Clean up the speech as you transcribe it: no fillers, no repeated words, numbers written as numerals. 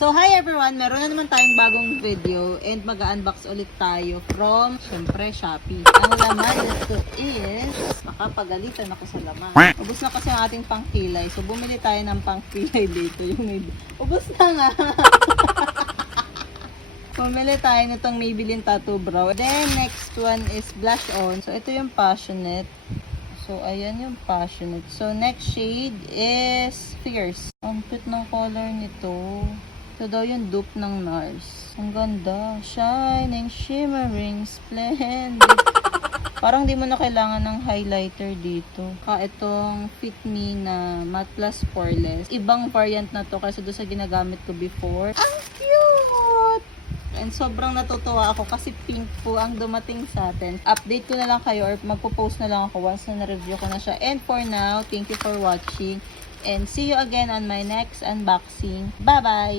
So, hi everyone! Meron na naman tayong bagong video and mag-unbox ulit tayo from, syempre, Shopee. Ang laman nito is, makapagalitan ako sa laman. Ubus na kasi ang ating pangkilay. So, bumili tayo ng pangkilay dito. Ubus na nga! Bumili tayo nitong Maybelline Tattoo Brow. Then, next one is Blush On. So, ito yung Passionate. So, ayan yung Passionate. So, next shade is Fierce. Ang cute ng color nito. Ito daw yung dupe ng NARS. Ang ganda. Shining, shimmering, splendid. Parang di mo na kailangan ng highlighter dito. Itong Fit Me na Matte Plus Poreless. Ibang variant na to kasi doon sa ginagamit ko before. Ang cute! And sobrang natutuwa ako kasi pink po ang dumating sa atin. Update ko na lang kayo or magpo-post na lang ako once na na-review ko na siya. And for now, thank you for watching. And see you again on my next unboxing. Bye-bye!